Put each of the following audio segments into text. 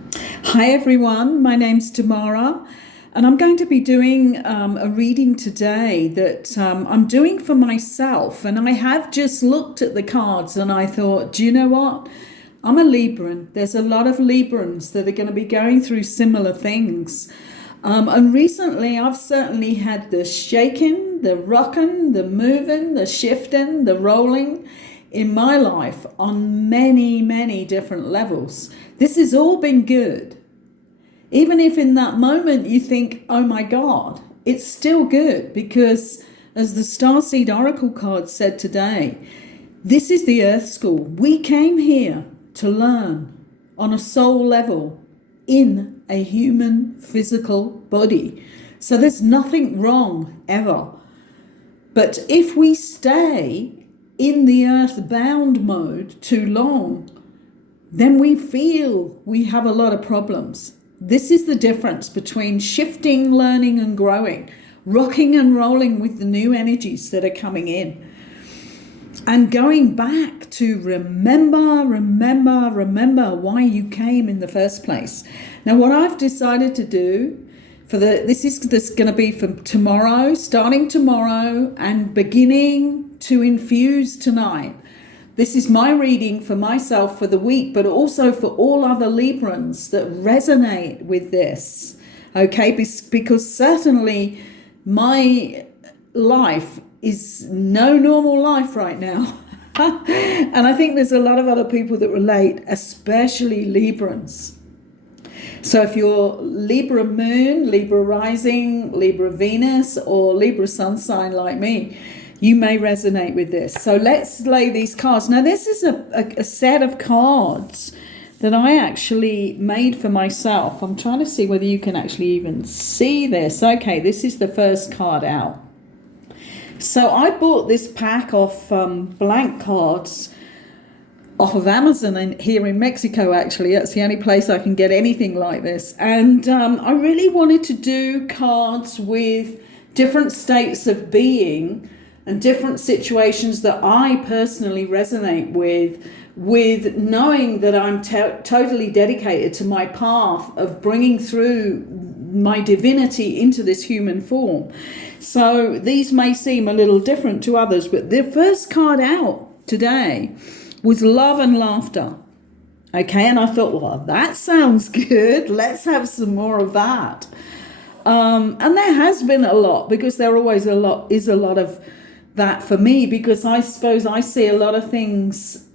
Hi everyone, my name's Tamara, and I'm going to be doing a reading today that I'm doing for myself. And I have just looked at the cards and I thought, do you know what? I'm a Libran. There's a lot of Librans that are going to be going through similar things. And recently I've certainly had the shaking, the rocking, the moving, the shifting, the rolling in my life on many, many different levels. This has all been good. Even if in that moment you think, oh my God, it's still good because, as the Starseed Oracle card said today, this is the Earth School. We came here to learn on a soul level in a human physical body. So there's nothing wrong ever. But if we stay in the earthbound mode too long, then we feel we have a lot of problems. This is the difference between shifting, learning and growing, rocking and rolling with the new energies that are coming in, and going back to remember why you came in the first place. Now, what I've decided to do this is going to be from tomorrow, starting tomorrow and beginning to infuse tonight. This is my reading for myself for the week, but also for all other Librans that resonate with this. Okay, because certainly my life is no normal life right now. And I think there's a lot of other people that relate, especially Librans. So if you're Libra Moon, Libra Rising, Libra Venus, or Libra Sun sign like me, you may resonate with this. So let's lay these cards. Now, this is a set of cards that I actually made for myself. I'm trying to see whether you can actually even see this. Okay, this is the first card out. So I bought this pack of blank cards off of Amazon and here in Mexico, actually. That's the only place I can get anything like this. And I really wanted to do cards with different states of being and different situations that I personally resonate with knowing that I'm totally dedicated to my path of bringing through my divinity into this human form. So these may seem a little different to others, but the first card out today was love and laughter. Okay, and I thought, well, that sounds good. Let's have some more of that. And there has been a lot, because there always is a lot of that for me, because I suppose I see a lot of things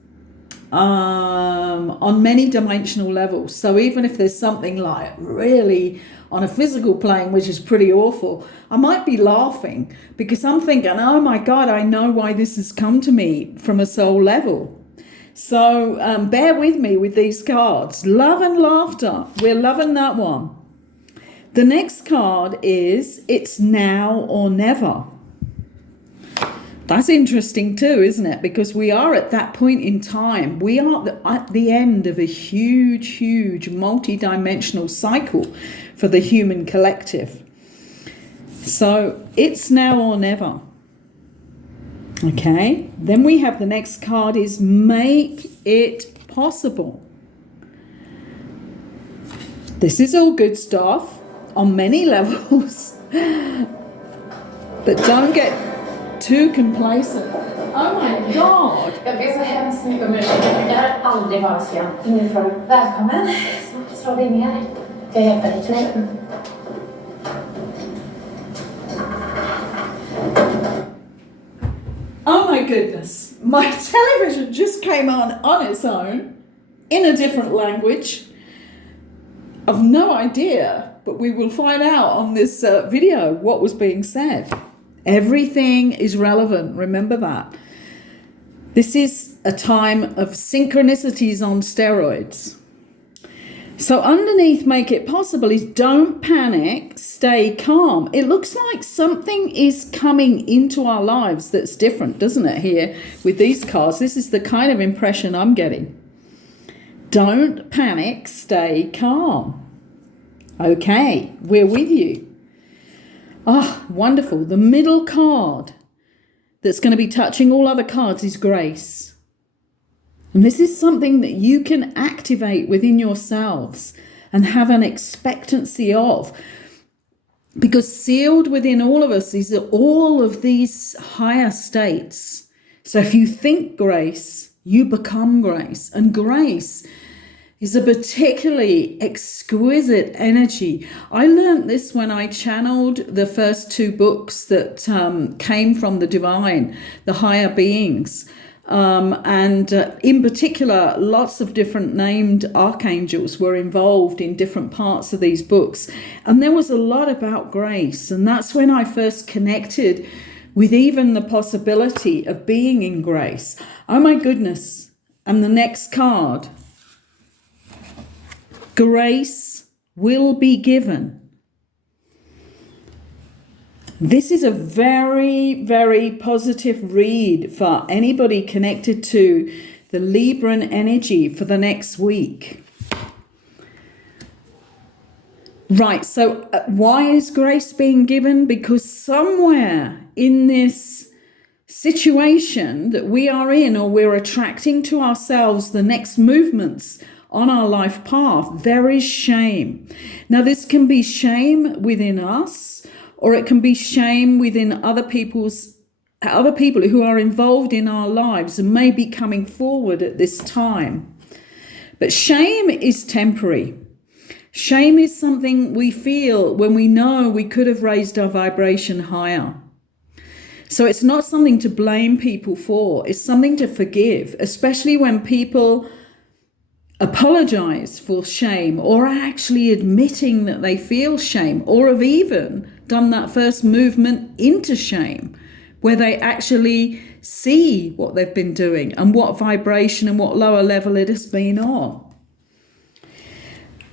on many dimensional levels. So even if there's something like really on a physical plane, which is pretty awful, I might be laughing because I'm thinking, oh my God, I know why this has come to me from a soul level. So bear with me with these cards. Love and laughter. We're loving that one. The next card is it's now or never. That's interesting too, isn't it? Because we are at that point in time. We are at the end of a huge, multi-dimensional cycle for the human collective. So it's now or never. Okay, then we have the next card is make it possible. This is all good stuff on many levels, but don't get too complacent. Oh my God! Jag ber så hemskt mycket om ursäkt. Jag har aldrig varit sen inifrån. Välkommen. Så slår vi ner. Jag hjälper dig till. Oh my goodness, my television just came on its own in a different language. I've no idea, but we will find out on this video what was being said. Everything is relevant, remember that. This is a time of synchronicities on steroids. So underneath make it possible is don't panic, stay calm. It looks like something is coming into our lives that's different, doesn't it, here with these cards? This is the kind of impression I'm getting. Don't panic, stay calm. Okay, we're with you. Ah, wonderful. The middle card that's going to be touching all other cards is grace. And this is something that you can activate within yourselves. and have an expectancy of. Because sealed within all of us is all of these higher states. So if you think grace, you become grace. And grace is a particularly exquisite energy. I learned this when I channeled the first two books that came from the divine, the higher beings. And in particular, lots of different named archangels were involved in different parts of these books. And there was a lot about grace. And that's when I first connected with even the possibility of being in grace. Oh my goodness. And the next card. Grace will be given. This is a very, very positive read for anybody connected to the Libran energy for the next week. Right, so why is grace being given? Because somewhere in this situation that we are in, or we're attracting to ourselves the next movements on our life path, there is shame. Now, this can be shame within us, or it can be shame within other people who are involved in our lives and may be coming forward at this time. But shame is temporary. Shame is something we feel when we know we could have raised our vibration higher. So it's not something to blame people for. It's something to forgive, especially when people apologize for shame, or are actually admitting that they feel shame, or have even done that first movement into shame, where they actually see what they've been doing and what vibration and what lower level it has been on.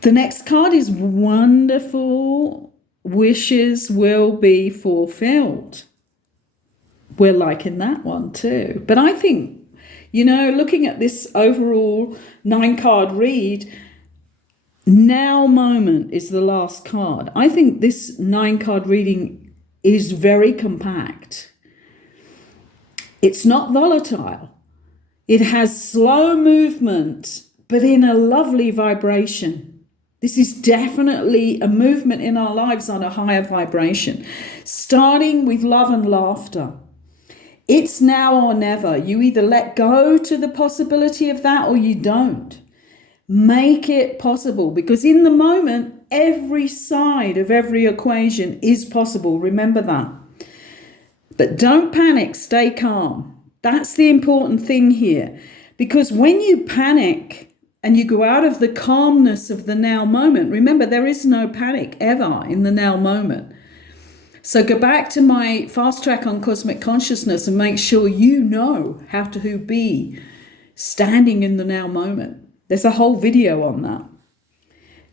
The next card is wonderful. Wishes will be fulfilled. We're liking that one too. But I think, looking at this overall 9-card read, now moment is the last card. I think this 9-card reading is very compact. It's not volatile. It has slow movement, but in a lovely vibration. This is definitely a movement in our lives on a higher vibration, starting with love and laughter. It's now or never. You either let go to the possibility of that or you don't. Make it possible, because in the moment, every side of every equation is possible. Remember that. But don't panic. Stay calm. That's the important thing here. Because when you panic and you go out of the calmness of the now moment, remember, there is no panic ever in the now moment. So go back to my fast track on cosmic consciousness and make sure you know how to be standing in the now moment. There's a whole video on that.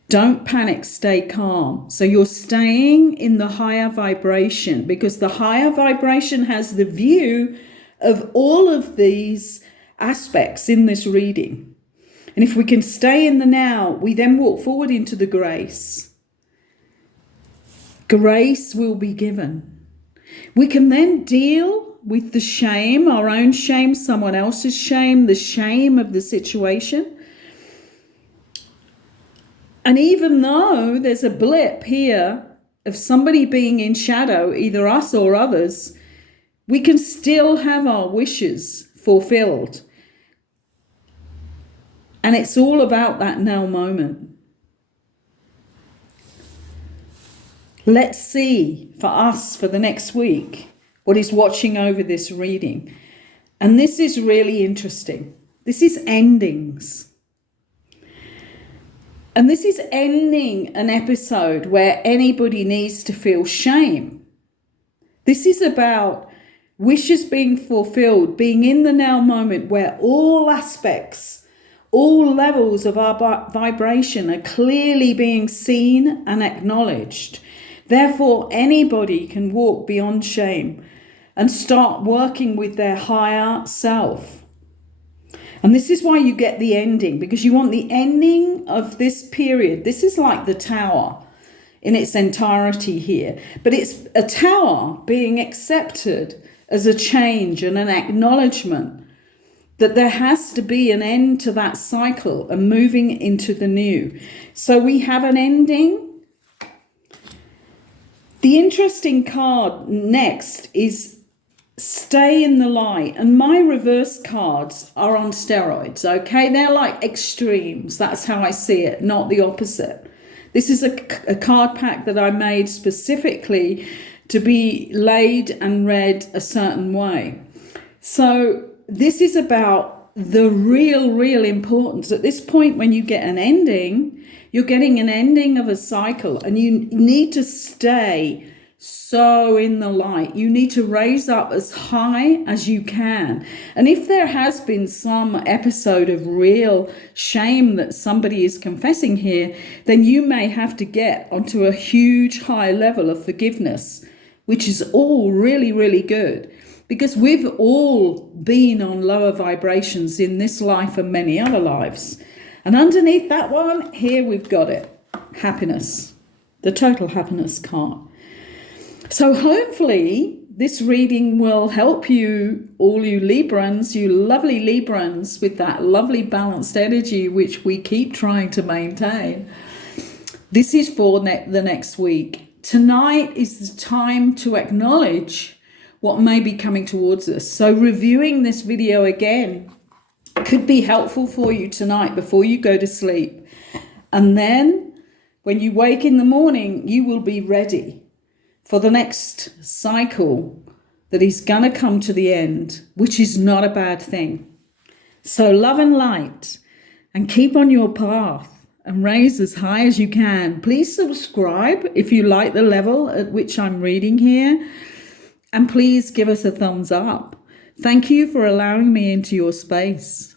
Don't panic, stay calm. So you're staying in the higher vibration, because the higher vibration has the view of all of these aspects in this reading. And if we can stay in the now, we then walk forward into the grace. Grace will be given. We can then deal with the shame, our own shame, someone else's shame, the shame of the situation. And even though there's a blip here of somebody being in shadow, either us or others, we can still have our wishes fulfilled. And it's all about that now moment. Let's see for us for the next week what is watching over this reading. And this is really interesting. This is endings. And this is ending an episode where anybody needs to feel shame. This is about wishes being fulfilled, being in the now moment where all aspects, all levels of our vibration are clearly being seen and acknowledged. Therefore, anybody can walk beyond shame and start working with their higher self. And this is why you get the ending, because you want the ending of this period. This is like the tower in its entirety here, but it's a tower being accepted as a change and an acknowledgement that there has to be an end to that cycle and moving into the new. So we have an ending. The interesting card next is stay in the light. And my reverse cards are on steroids, okay? They're like extremes. That's how I see it, not the opposite. This is a card pack that I made specifically to be laid and read a certain way. So this is about the real importance. At this point, when you get an ending, you're getting an ending of a cycle, and you need to stay so in the light. You need to raise up as high as you can. And if there has been some episode of real shame that somebody is confessing here, then you may have to get onto a huge high level of forgiveness, which is all really good. Because we've all been on lower vibrations in this life and many other lives. And underneath that one, here we've got it. Happiness. The total happiness card. So hopefully this reading will help you, all you Librans, you lovely Librans, with that lovely balanced energy which we keep trying to maintain. This is for the next week. Tonight is the time to acknowledge what may be coming towards us. So reviewing this video again could be helpful for you tonight before you go to sleep. And then when you wake in the morning, you will be ready for the next cycle that is going to come to the end, which is not a bad thing. So love and light, and keep on your path and raise as high as you can. Please subscribe if you like the level at which I'm reading here. And please give us a thumbs up. Thank you for allowing me into your space.